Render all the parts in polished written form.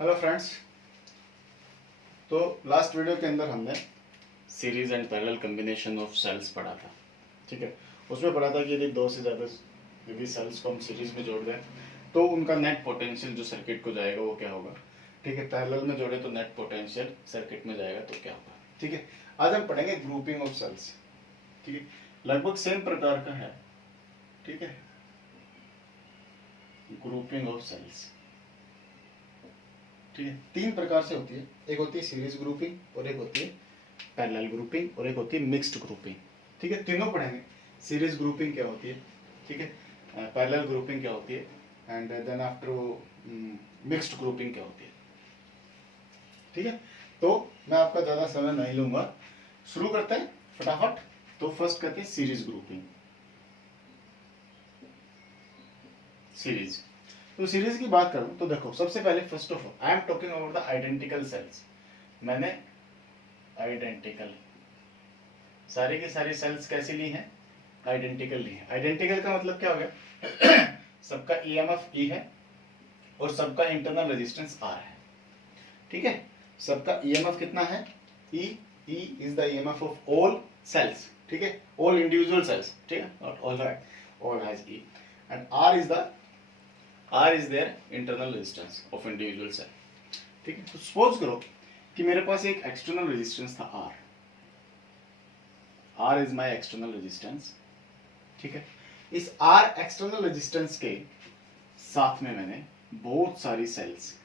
Hello friends. तो last video के अंदर हमने series and parallel combination of cells पढ़ा था। ठीक है, उसमें पढ़ा था कि यदि दो से ज़्यादा यदि सेल्स को हम सीरीज में जोड़ दें तो उनका नेट पोटेंशियल जो सर्किट को जाएगा वो क्या होगा। ठीक है, पैरेलल में जोड़े तो नेट पोटेंशियल सर्किट में जाएगा तो क्या होगा। ठीक है, आज हम पढ़ेंगे ग्रुपिंग ऑफ सेल्स। ठीक है, लगभग सेम प्रकार का है। ठीक है, ग्रुपिंग ऑफ सेल्स। ठीक है, तीन प्रकार से होती है। एक होती है सीरीज ग्रुपिंग और एक होती है पैरेलल ग्रुपिंग और एक होती है मिक्स्ड ग्रुपिंग। ठीक है, तीनों पढ़ेंगे। सीरीज ग्रुपिंग क्या होती है, ठीक है, पैरेलल ग्रुपिंग क्या होती है and then after mixed grouping क्या होती है। ठीक है, तो मैं आपका ज़्यादा समय नहीं लूंगा, शुरू करते हैं फटाफट। तो फर्स्ट करते हैं सीरीज ग्रुपिंग। सीरीज, तो सीरीज की बात करूं तो देखो, सबसे पहले first of all I am talking about the identical sales. मैंने आइडेंटिकल सारी की सारी सेल्स कैसी ली हैं, आइडेंटिकल ली है। आइडेंटिकल का मतलब क्या हो गया सबका ईएमएफ ई है और सबका इंटरनल रेजिस्टेंस आर है। ठीक है, सबका ईएमएफ कितना है, E is the EMF of all cells. ठीक है, ऑल इंडिविजुअल सेल्स। ठीक है, not all, all has E and R is their internal resistance of individual cell. ठीक है, तो सपोज करो कि मेरे पास एक एक्सटर्नल रेजिस्टेंस था R. R is my external resistance. ठीक है, इस आर एक्सटर्नल रेजिस्टेंस के साथ में मैंने बहुत सारी सेल्स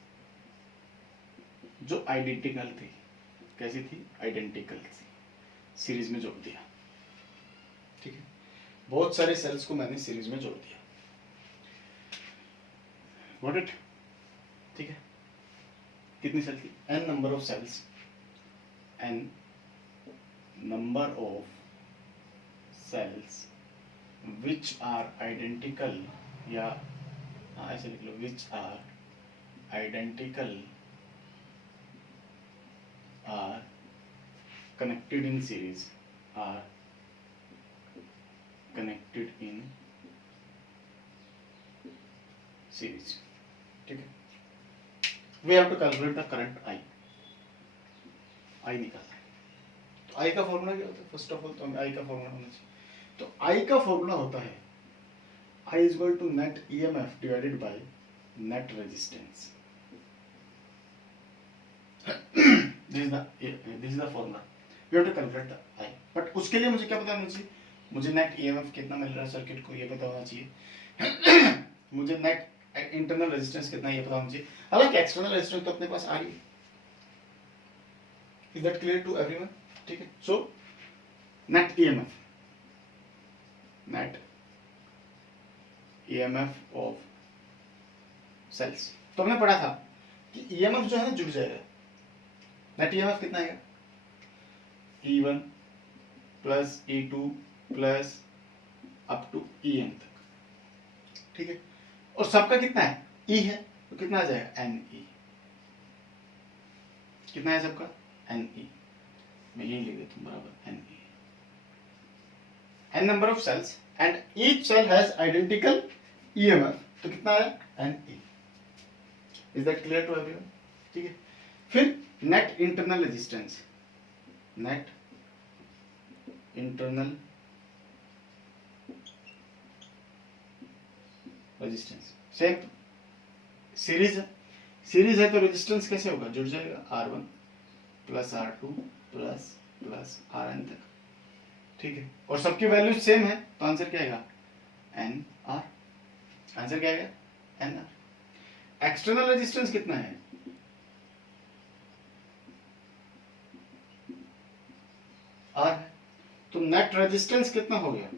जो आइडेंटिकल थी, कैसी थी, आइडेंटिकल थी, सीरीज में जोड़ दिया। ठीक है, बहुत सारे सेल्स को मैंने सीरीज में जोड़ दिया। Got it. ठीक है, कितनी सेल थी, n number of cells, n number of cells which are identical, या ऐसे लिख लो, which are identical are connected in series, are connected in series. ठीक है, we have to calculate the current I निकालना है। तो I का फॉर्मूला क्या होता है, फर्स्ट ऑफ ऑल तो हमें I का फॉर्मूला होना चाहिए। तो I का फॉर्मूला होता है I is equal to net EMF divided by net resistance. This is the formula. You have to calculate the I. But उसके लिए मुझे क्या पता होना चाहिए, मुझे net EMF कितना मिल रहा है सर्किट को ये पता होना चाहिए। मुझे net इंटरनल रेजिस्टेंस कितना ये पता होना चाहिए। हालांकि एक्सटर्नल रेजिस्टेंस तो अपने पास आ रही है। Is that clear to everyone? ठीक है, so net EMF, net EMF of cells. तो हमने पढ़ा था कि EMF जो है ना जुड़ जाएगा। नेट EMF कितना आएगा, E1 plus E2 plus up to EN तक। ठीक है, और सबका कितना है, E है, तो कितना आ जाएगा, NE। कितना है सबका, NE। मैं यही लिख देता हूं बराबर, NE। n number of cells and each cell has identical EMF, तो कितना है, NE। Is that clear to everyone. ठीक है, फिर net internal resistance, net internal resistance same series है। सीरीज है तो रेजिस्टेंस कैसे होगा, जुड़ जाएगा, R1 plus R2 plus plus RN तक। ठीक है, और सबकी वैल्यू सेम है तो आंसर क्या आएगा, NR। आंसर क्या आएगा, NR। एक्सटर्नल रेजिस्टेंस कितना है, R है, तो नेट रेजिस्टेंस कितना हो गया।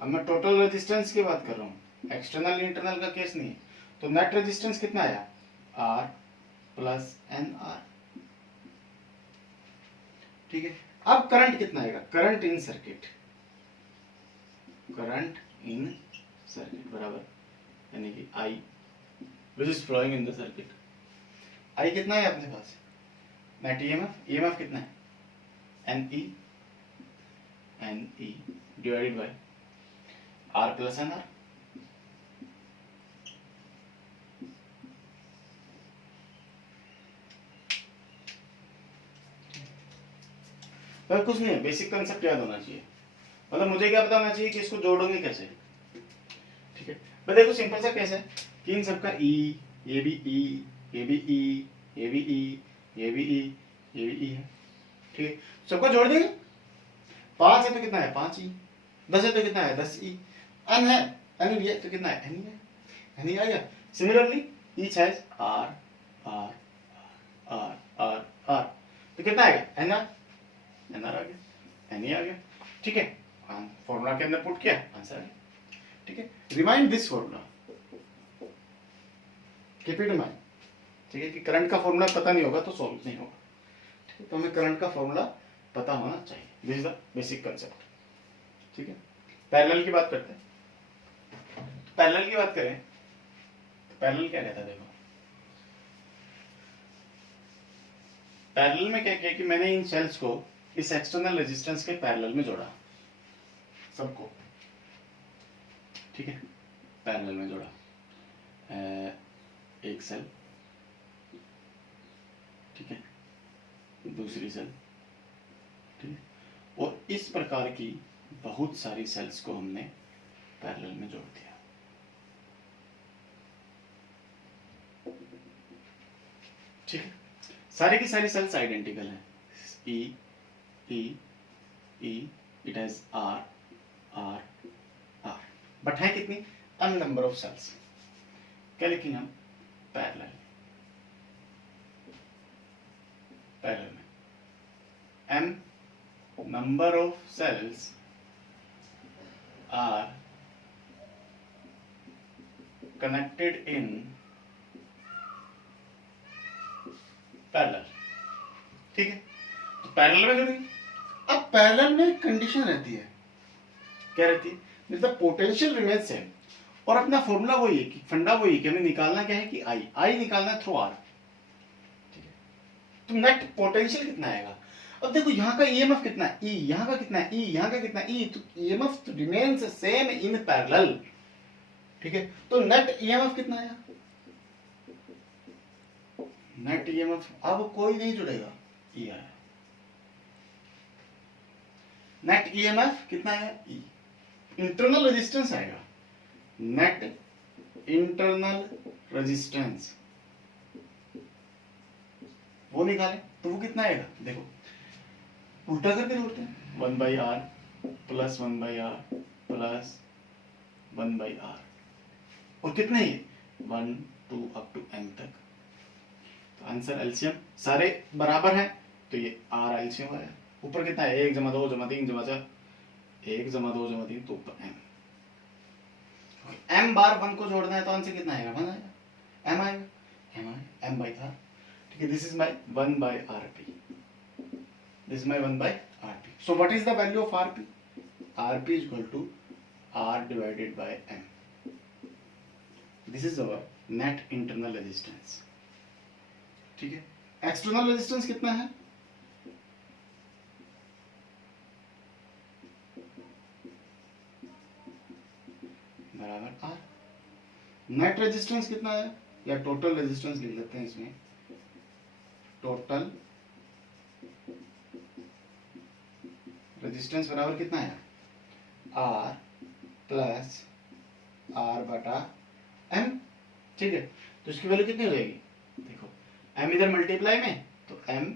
अब मैं टोटल रेजिस्टेंस की बात कर रहा हूं, एक्सटर्नल इंटरनल का केस नहीं है। तो नेट रेजिस्टेंस कितना आया, R प्लस NR। ठीक है, अब करंट कितना आएगा, current in circuit, current in circuit बराबर यानी कि I which is flowing in the circuit। I कितना है अपने पास, नेट EMF कितना है, NE divided by R plus NR। पर कुछ नहीं है, बेसिक कंसेप्ट याद होना चाहिए। मतलब मुझे क्या पता होना चाहिए कि इसको जोड़ोगे कैसे, ठीक है। पर देखो सिंपल सा कैसे है कि इन सबका ई, ये भी ई, ये भी ई, ये भी ई, ये भी ई, ये भी ई है, ठीक है। सबको जोड़ देंगे, 5 है तो कितना है 5 ई, 10 है तो कितना है 10 ई, n है n भी है तो कितना है n ही है, n ही आ गया। Similarly each has r r r r r तो कितना आएगा n r, n r आ गया, n ही आ गया, ठीक है। फॉर्मूला के अंदर पुट किया, आंसर आ गया, ठीक है। Remind this formula, keep it in mind, ठीक है, कि करंट का फॉर्मूला पता नहीं होगा तो सॉल्व नहीं होगा, ठीक है। तो हमें करंट का फॉर्मूला पता होना चाहिए, this is the basic concept, ठीक है। पैरेलल की बात करते हैं, पैरेलल की बात करें तो पैरेलल क्या कहता है, देखो पैरेलल में क्या किया कि मैंने इन सेल्स को इस एक्सटर्नल रेजिस्टेंस के पैरेलल में जोड़ा, सबको, ठीक है, पैरेलल में जोड़ा, एक सेल, ठीक है, दूसरी सेल, ठीक है, और इस प्रकार की बहुत सारी सेल्स को हमने पैरेलल में जोड़ दिया, ठीक है। सारी की सारी सेल्स आइडेंटिकल हैं, E E E, it has R R R, but है कितनी, n नंबर ऑफ सेल्स, क्या लिखेंगे हम, पैरेलल, पैरेलल में m number of cells are connected in parallel, ठीक है। तो पैरेलल में जुड़ी, अब पैरेलल में कंडीशन रहती है, क्या रहती है, द पोटेंशियल रिमेन्स सेम, और अपना फॉर्मूला वही है कि फंडा वही है कि हमें निकालना क्या है कि आई निकालना थ्रू आर, ठीक है। तो नेट पोटेंशियल कितना आएगा, अब देखो यहाँ का ईएमएफ कितना है, ई, यहाँ का कितना है ई, यहाँ का कितना है ई, तो EMF remains same in parallel, ठीक है। तो नेट ईएमएफ कितना आया, नेट ईएमएफ अब कोई नहीं जुड़ेगा, ई आया, नेट ईएमएफ कितना आया ई, इंटरनल रेजिस्टेंस आएगा, नेट इंटरनल रेजिस्टेंस वो निकाले तो वो कितना आएगा, देखो उल्टा करके जोड़ते हैं, 1/r plus 1/r plus 1/r, और कितना ही 1 2 अप टू m तक, तो आंसर एलसीएम सारे बराबर हैं तो ये r एलसीएम आया, ऊपर कितना है 1 + 2 + 3 + 4, 1 + 2 + 3 तो ऊपर m, m बार 1 को जोड़ना है तो आंसर कितना आएगा 1 आएगा, m आएगा, m/r, ठीक है। This is my 1/rp, this is my 1/rp, so what is the value of rp, rp is equal to r divided by m, this is our net internal resistance, ठीक है। External resistance कितना है, बराबर are, net resistance कितना है, या total resistance लिख लेते हैं इसमें, टोटल रेजिस्टेंस बराबर कितना है, आर प्लस आर बटा एम, ठीक है। तो इसकी वैल्यू कितनी हो जाएगी, देखो एम इधर मल्टीप्लाई में तो एम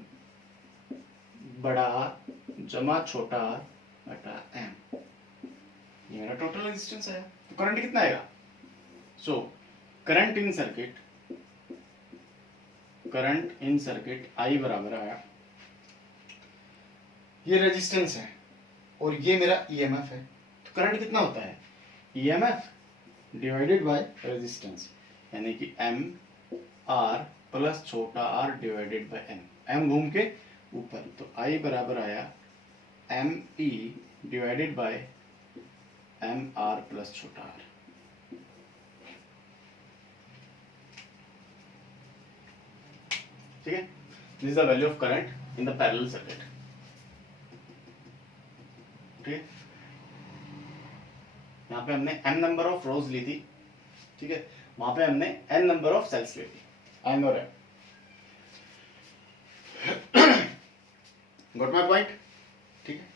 बड़ा आर जमा छोटा आर बटा एम, ये मेरा टोटल रेजिस्टेंस है। तो करंट कितना आएगा, so current in circuit I बराबर आया, ये रेजिस्टेंस है और ये मेरा ईएमएफ है, तो करंट कितना होता है, ईएमएफ डिवाइडेड बाय रेजिस्टेंस, यानी कि एम आर प्लस छोटा r divided by m, m घूम के ऊपर, तो आई बराबर आया m E divided by m R plus छोटा आर, ठीक है। This is the value of current in the parallel circuit, ठीक है। यहाँ पे हमने n नंबर ऑफ रोज ली थी, ठीक है, वहां पे हमने n नंबर ऑफ सेल्स ली थी, n और m, गॉट माय पॉइंट, ठीक है।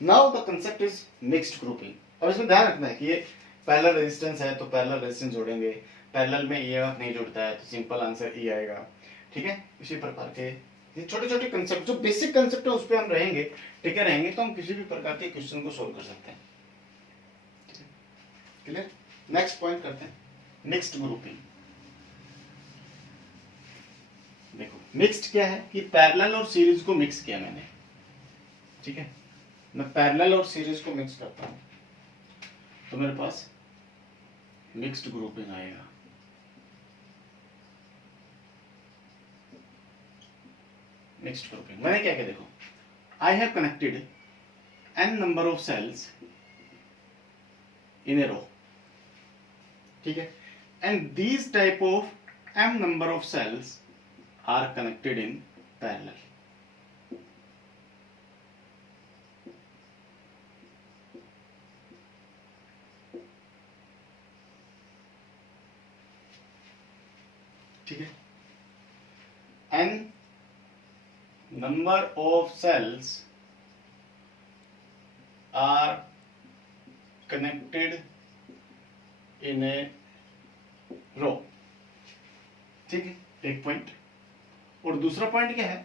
Now the concept is mixed grouping. अब इसमें ध्यान रखना है कि ये पैरेलल रेजिस्टेंस है तो पैरेलल रेजिस्टेंस जोड़ेंगे, पैरेलल में ईएमएफ नहीं जुड़ता है तो सिंपल आंसर ई आएगा। ठीक है, इसी प्रकार के ये छोटे छोटे कंसेप्ट, जो बेसिक कंसेप्ट है उस पर हम रहेंगे, टिके रहेंगे, तो हम किसी भी प्रकार के क्वेश्चन को सोल्व कर सकते हैं। क्लियर? नेक्स्ट पॉइंट करते हैं, मिक्स्ड ग्रुपिंग। देखो मिक्स्ड क्या है कि पैरेलल और सीरीज को मिक्स किया मैंने। ठीक है, मैं पैरेलल और सीरीज को मिक्स करता हूं तो मेरे पास मिक्स्ड ग्रुपिंग आएगा। मिक्स्ड ग्रुपिंग मैंने क्या किया, देखो I have connected n number of cells in a row. ठीक है, and these type of m number of cells are connected in parallel. ठीक है, n number of cells are connected in a row। ठीक है, एक point. और दूसरा point क्या है,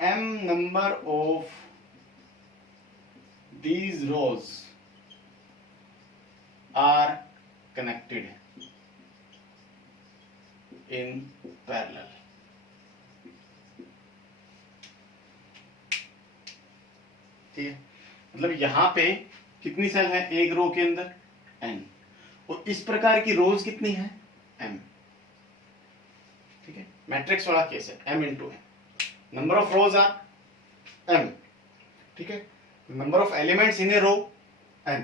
m number of these rows are connected in parallel। ठीक है, मतलब यहां पे कितनी सेल है एक रो के अंदर, n, और इस प्रकार की रोज कितनी है, m। ठीक है, मैट्रिक्स वाला केस है, m into n। Number of rows are m। ठीक है, number of elements in a row n।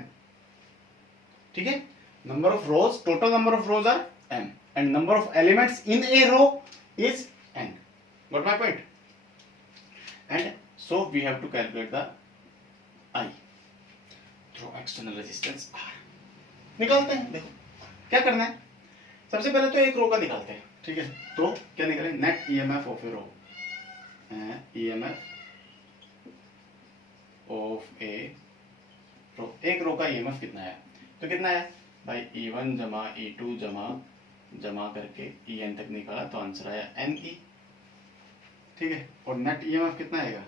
ठीक है, number of rows, total number of rows are m and number of elements in a row is n। Got my point? And so we have to calculate the I through external resistance R। निकालते हैं। देखो क्या करना है, सबसे पहले तो एक रो का निकालते हैं। ठीक है, तो क्या निकालें, net EMF of a row, EMF of a row. एक रो का ईएमएफ कितना है, तो कितना है भाई, E1 जमा E2 जमा करके En तक निकाला तो आंसर आया Ne। ठीक है, और नेट ईएमएफ कितना आएगा,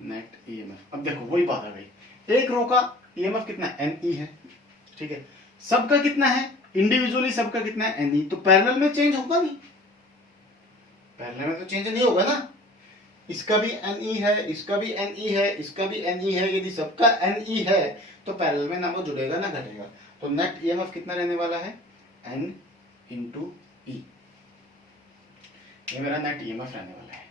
नेट ईएमएफ। अब देखो वही बात आ गई, एक रो का ईएमएफ कितना है, Ne है। ठीक है, सबका कितना है, इंडिविजुअली सबका कितना है, Ne। तो पैरेलल में चेंज होगा नहीं, पैरेलल में तो चेंज नहीं होगा ना। इसका भी Ne है, इसका भी Ne है, इसका भी Ne है। यदि सबका Ne है तो पैरेलल में ना वो जुड़ेगा ना घटेगा। तो नेट ईएमएफ कितना रहने वाला है, N इंटू E। ये मेरा नेट ईएमएफ रहने वाला है।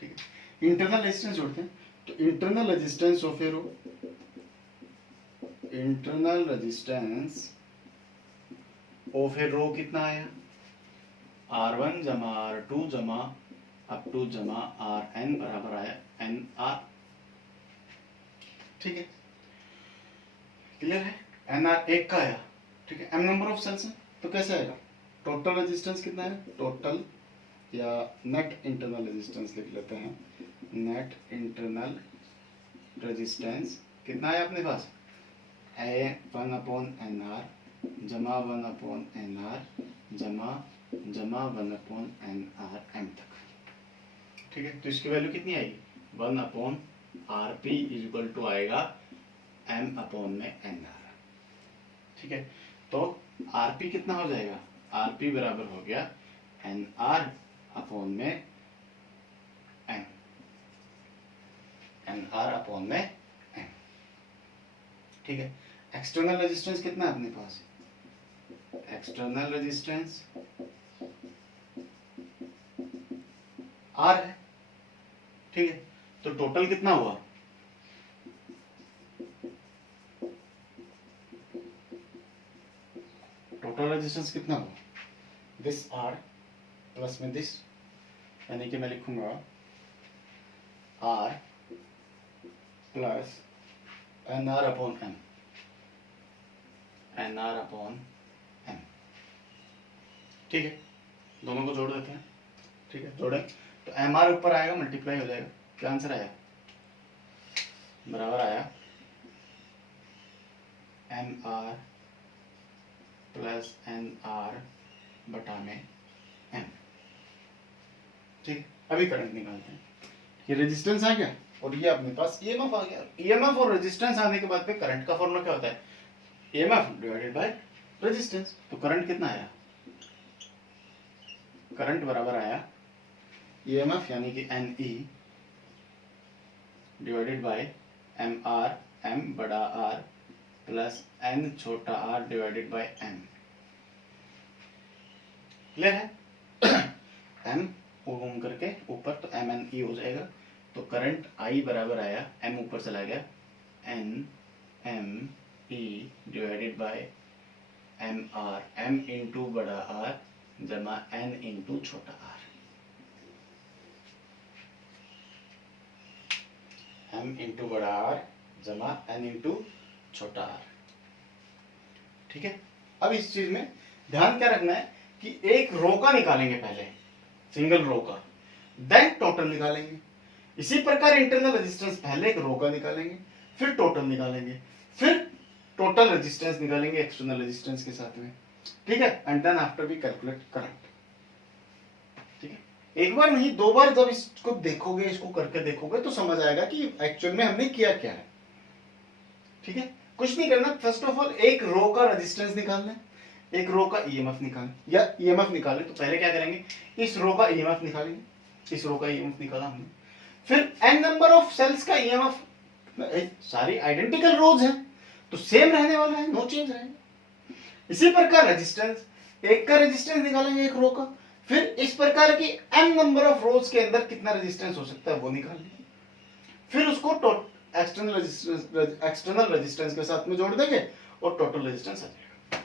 ठीक है, इंटरनल रेजिस्टेंस जोड़ते हैं, तो internal resistance of a row, internal resistance of a row कितना आया, R1 जमा R2 जमा अप टू जमा Rn बराबर आया NR। ठीक है, क्लियर है, NR एक का आया। ठीक है, m नंबर ऑफ सेल्स है तो कैसे आएगा, टोटल रेजिस्टेंस कितना है, टोटल या नेट इंटरनल रेजिस्टेंस लिख लेते हैं, नेट इंटरनल रेजिस्टेंस कितना है अपने पास, A1/NR जमा 1/NR जमा 1/NR m तक। ठीक है, तो इसकी वैल्यू कितनी आएगी, 1/RP इज इक्वल टू आएगा m/NR। ठीक है, तो RP कितना हो जाएगा, RP बराबर हो गया NR अपॉन में M, NR अपॉन में M। ठीक है, एक्सटर्नल रेजिस्टेंस कितना है अपने पास, एक्सटर्नल रेजिस्टेंस R है। ठीक है, तो टोटल कितना हुआ, टोटल रेजिस्टेंस कितना हुआ, दिस R प्लस में दिस, यानी कि मैं लिखूंगा R plus NR upon M, NR upon M। ठीक है, दोनों को जोड़ देते हैं। ठीक है, जोड़े तो एम आर ऊपर आएगा, मल्टीप्लाई हो जाएगा, क्या आंसर आया, बराबर आया m R plus n r बटा में एम। ठीक, अभी करंट निकालते हैं। ये रेजिस्टेंस आ गया और ये अपने पास ईएमएफ आ गया। ईएमएफ और रेजिस्टेंस आने के बाद में करंट का फॉर्मूला क्या होता है, ईएमएफ डिवाइडेड बाय रेजिस्टेंस। तो करंट कितना आया, करंट बराबर आया ईएमएफ यानी कि n E divided by m R, m बड़ा आर प्लस एन छोटा r divided by m. Clear है? एम घूम करके ऊपर तो एम एन ई हो जाएगा। तो करंट आई बराबर आया, एम ऊपर चला गया, n m E divided by m R, m into बड़ा आर जमा एन इंटू छोटा आर। एम इंटू बड़ा आर जमा एन इंटू छोटा आर। ठीक है, अब इस चीज में ध्यान क्या रखना है कि एक रो का निकालेंगे पहले, सिंगल रो का, देन टोटल निकालेंगे। इसी प्रकार इंटरनल रेजिस्टेंस पहले एक रो का निकालेंगे, फिर टोटल निकालेंगे, फिर टोटल रेजिस्टेंस निकालेंगे एक्सटर्नल रेजिस्टेंस के साथ में। ठीक है, and then after we calculate current. ठीक है, एक बार नहीं दो बार जब इसको देखोगे, इसको करके देखोगे तो समझ आएगा कि एक्चुअल में हमने किया क्या है। ठीक है, कुछ नहीं करना, फर्स्ट ऑफ ऑल एक रो का रेजिस्टेंस निकालना है, एक रो का ईएमएफ निकालना, या ईएमएफ निकालें तो पहले क्या करेंगे, इस रो का ईएमएफ निकालेंगे, इस रो का ईएमएफ निकाला हमने, फिर एन नंबर ऑफ सेल्स का ईएमएफ, सारी आइडेंटिकल रोज हैं तो सेम रहने वाला है, नो चेंज रहेगा। इसी प्रकार रेजिस्टेंस, एक का रेजिस्टेंस निकालेंगे एक रो का, फिर इस प्रकार की एन नंबर ऑफ रोज के अंदर कितना रेजिस्टेंस हो सकता है वो निकाल लेंगे, फिर उसको एक्सटर्नल रेजिस्टेंस के साथ में जोड़ देंगे और टोटल रेजिस्टेंस आ जाएगा।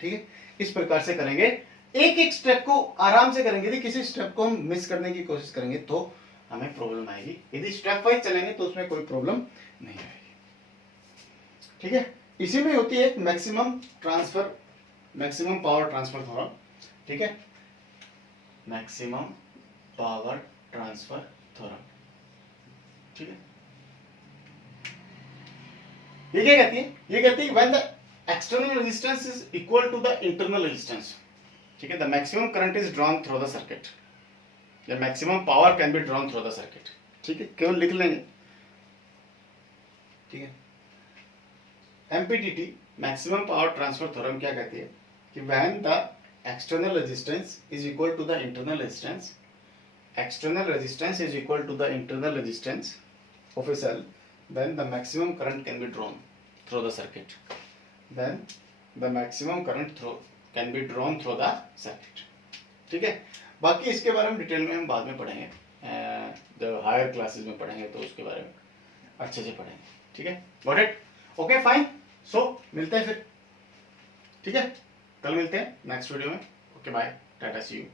ठीक है, इस प्रकार से करेंगे, एक एक स्टेप को आराम से करेंगे। यदि किसी स्टेप को हम मिस करने की कोशिश करेंगे तो हमें प्रॉब्लम आएगी, यदि स्टेप वाइज चलेंगे तो उसमें कोई प्रॉब्लम नहीं आएगी। ठीक है, इसी में होती है मैक्सिमम पावर ट्रांसफर थ्योरम। ठीक है, मैक्सिमम पावर ट्रांसफर थ्योरम। ठीक है, ये क्या कहती है, ये कहती है when the external resistance is equal to the internal resistance. ठीक है, the maximum current is drawn through the circuit, या maximum power can be drawn through the circuit. ठीक है, केवल लिख लेंगे। ठीक है, MPTT maximum power transfer theorem क्या कहती है कि when the external resistance is equal to the internal resistance, external resistance is equal to the internal resistance of a cell, then the maximum current can be drawn through the circuit. Then the maximum current can be drawn through the circuit. ठीक है, बाकी इसके बारे में detail में हम बाद में पढ़ेंगे, जब हायर क्लासेस में पढ़ेंगे तो उसके बारे में अच्छे से पढ़ेंगे। ठीक है, got it, okay fine. So मिलते हैं फिर। ठीक है, कल मिलते हैं नेक्स्ट वीडियो में। Okay bye, tata, see you.